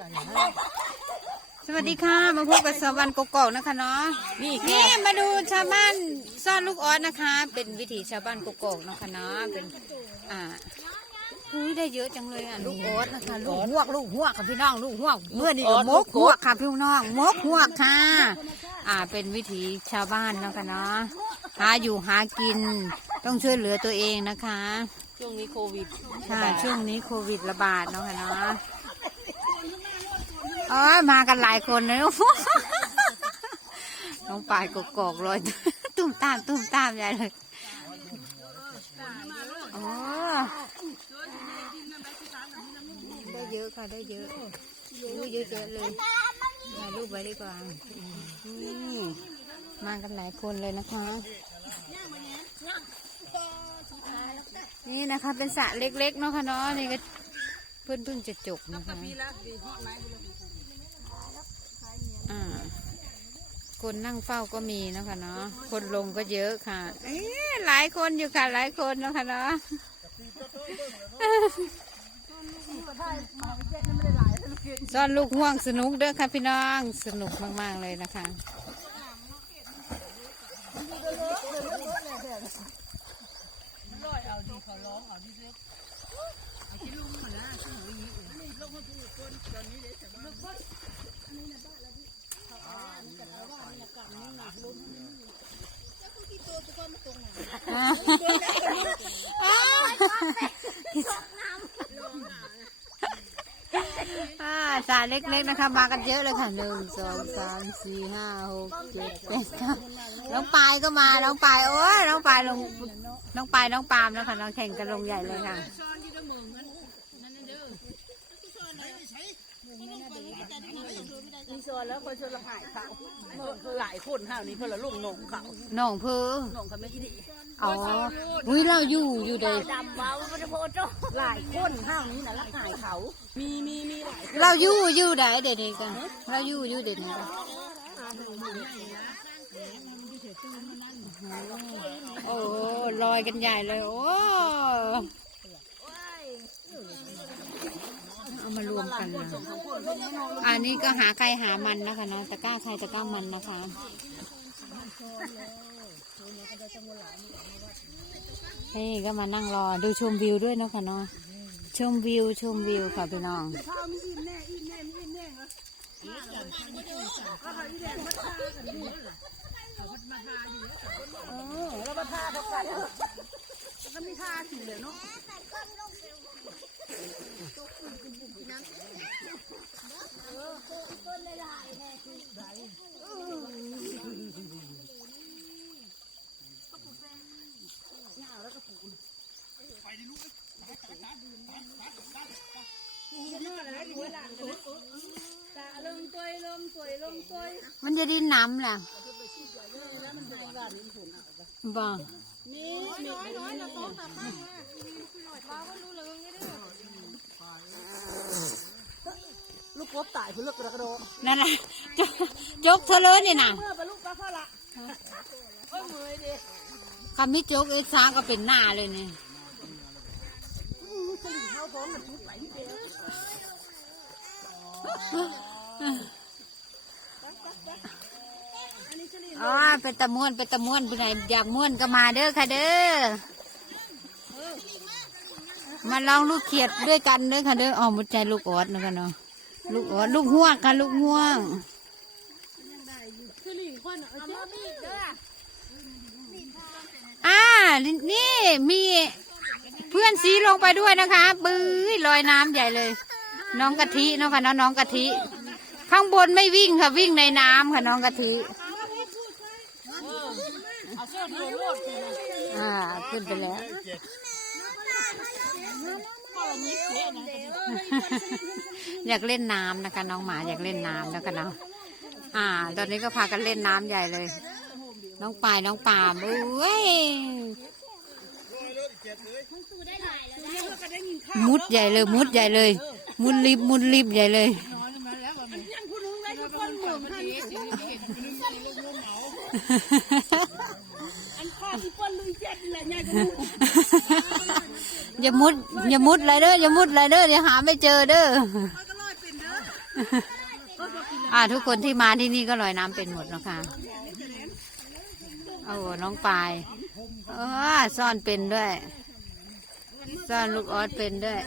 สวัสดีค่ะ มาพบกับสวรรค์กกอกนะคะเนาะนี่นี่มาดูชาวบ้านซ่อนลูกออสนะคะ เป็นวิถีชาวบ้านกกอกนะคะเนาะเป็นอ่าอุ้ยได้เยอะจังเลยอะลูกออสนะคะลูกหวกลูกหวกค่ะพี่น้องลูกหวกเมื่อนี่ก็มกหวกค่ะพี่น้องมกหวกค่ะ อ่าเป็นวิถีชาวบ้านเนาะคะเนาะหาอยู่หากินต้องช่วยเหลือตัวเองนะคะ ช่วงนี้โควิด ค่ะ ช่วงนี้โควิดระบาดเนาะค่ะเนาะ เอ้ยมากันหลายคนเลยน้องปายกกอกๆลอยตุ้มตามตุ้มตามใหญ่เลยโอ้ได้เยอะค่ะได้เยอะเยอะแยะเลยถ่ายรูปไว้ดีกว่านี่มากันหลายคนเลยนะคะ นี่นะคะเป็นสระเล็กๆเนาะค่ะเนาะนี่ก็เพิ่งเพิ่งจะจบนะคะอ่า คนนั่งเฝ้าก็มีนะคะเนาะคนลงก็เยอะค่ะเอ๊ะหลายคนอยู่ค่ะหลายคนนะคะเนาะซ่อนลูกห่วงสนุกเด้อค่ะพี่น้องสนุกมาก ๆ เลยนะคะอ่า สาเล็กๆนะคะ มากันเยอะเลยค่ะหนึ่งสองสามสี่ห้าหกเจ็ดแปดเก้าน้องปายก็มา น้องปายโอ้ยน้องปายลง น้องปายน้องปาล์มนะคะน้องแข่งกันลงใหญ่เลยค่ะ มีโซนแล้วคนชนละหายเขาเมื่อหลายคนห้าวนี้เพื่อละลุงหนงเขาน้องเพื่อหนงเขาไม่ดีอ๋ออุ้ยเราอยู่อยู่เด็กดำเบาไม่ได้โพสหลายคนห้าวนี้น่ะละหายเขา มีมีมีหลายเราอยู่อยู่ไหนเด็กนี่กันเราอยู่อยู่เด็กนี่กันโอ้ลอยกันใหญ่เลยโอ้ อันนะอันนี้ก็หาใครหามันนะคะเนาะตะกร้าใครตะกร้ามันนะคะนี่ก็มานั่งรอดูชมวิวด้วยนะคะเนาะชมวิวชมวิวค่ะพี่น้องแล้วมาทาเขากันแล้วก็ไม่ทาสิเลยเนาะ มันจะดินน้ำล่ะบ่ลูกกบตายเพื่อเลิกกระโดดนั่นน่ะจกจกเธอเลยนี่น่ะเมื่อไปลูกปลาพ่อละโอ้ยมือดิคำมิจกเอ็กซ่าก็เป็นหน้าเลยนี่สลิงเท้าท้องมันทุบไหลนี่เดียว อ๋อเป็นตะม้วนเป็นตะม้วนไปไหนอยากม้วนก็มาเด้อค่ะเด้อมาลองลูกเขียดด้วยกันเด้อค่ะเด้ออ๋อมุดใจลูกออดนะคะเนาะลูกออดลูกห่วงค่ะลูกห่วงอ่านี่มีเพื่อนซีลงไปด้วยนะคะ บื้อลอยน้ำใหญ่เลย น้องกะทิเนาะค่ะเนาะน้องกะทิ ข้างบนไม่วิ่งค่ะวิ่งในน้ำค่ะน้องกะทิอ่าขึ้นไปแล้วอยากเล่นน้ำนะคะน้องหมาอยากเล่นน้ำนะคะเนาะอ่า ตอนนี้ก็พากันเล่นน้ำใหญ่เลย น้องปายน้องปามเอ้ยมุดใหญ่เลย มุดใหญ่เลย มุดลิบมุดลิบใหญ่เลย ยังคุณลุงเลยทุ กคนเหมือนกันอันข้อที่คนลุยเจ็ดแหละเนี่ยจะอย่ามุดอย่ามุดอะไรเด้ออย่ามุดอะไรเด้อเดี๋ยวหาไม่เจอเด้ออ่าทุกคนที่มาที่นี่ก็ลอยน้ำเป็นหมดนะคะโอ้น้องปายเออซ่อนเป็นด้วย ซ่อนลูกออสเป็นด้วย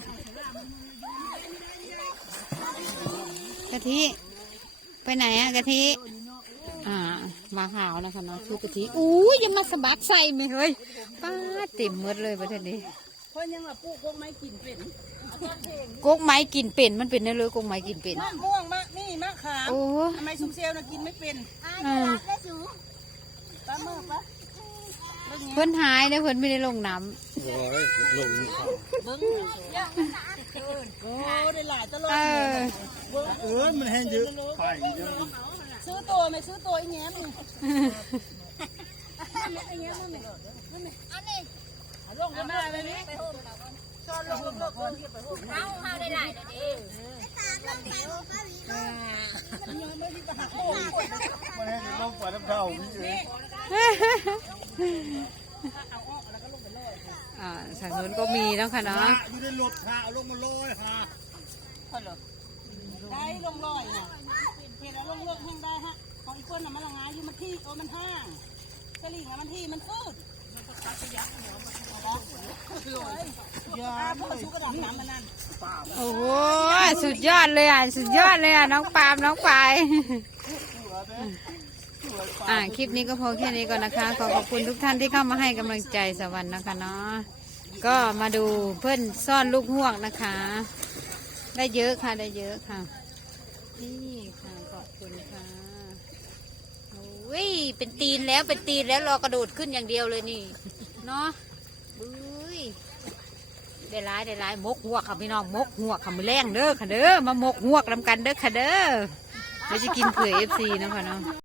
กะทิ ไปไหนอะกะทิ อ่ามาขาวนะคะเนาะคือกะทิอู้ยอยังมาสะบักใส่ไหมเฮ้ยป้าดเต็มหมดเลยประเทศนี้เพิ่นยังว่าปลูกพวกไม้กินเป็นกกไม้กินเป็นมันเป็นได้เลยกกไม้กินเป็นมะม่วงมะนี่มะขามโอ้ทำไมซุปเซลนะกินไม่เป็นอ่าปลาเมื่อปะเบิ่งเพิ่นหายได้อเพิ่นไม่ได้ลงน้โอ้ยลงเขาเบิ่งโอ้ได้หลายตลำอเอด อมันแห้งเยอะไปเยอะซื้อตัวไหมซื้อตัวไอ้แง้มนี่ลงกันได้เลยนี่ชอนลงลงคนไปโฮมเอาเอาได้หลายเด้อมันแห้ลงไปน้ำเท่าพี่เอ้ยอ่าทางนู้นก็มีแล้วค่ะเนาะอยู่ในรถหาลงมาลอยคนเหรอ ได้ลงลอยน่ะเห็นแล้วลงเลิกแห้งได้ฮะ ของอีกคนน่ะมันละงายอยู่มันที่โอ้มันห้างสลิงอะมันที่มันฟืดยาพวกชูกระดาษน้ำมันนั่นโอ้โหสุดยอดเลยอะ สุดยอดเลยอะ น้องปาล์มน้องปายอ่าคลิปนี้ก็พอแค่นี้ก่อนนะคะ ขอขอบคุณทุกท่านที่เข้ามาให้กำลังใจสวรรค์นะคะเนาะก็มาดูเพื่อนซ่อนลูกห่วกนะคะ ได้เยอะค่ะได้เยอะค่ะ นี่ค่ะขอบคุณค่ะโอ้ยเป็นตีนแล้วเป็นตีนแล้วรอกระโดดขึ้นอย่างเดียวเลยนี่ เนาะบุ้ยได้ร้ายได้ร้ายมกหัวค่ะพี่น้องมกหัวค่ะมือแรงเด้อค่ะเด้อมามกหัวกลำกันเด้อค่ะเด้อเดี๋ยวจะกินเผื่อเอฟซีนะคะเนาะ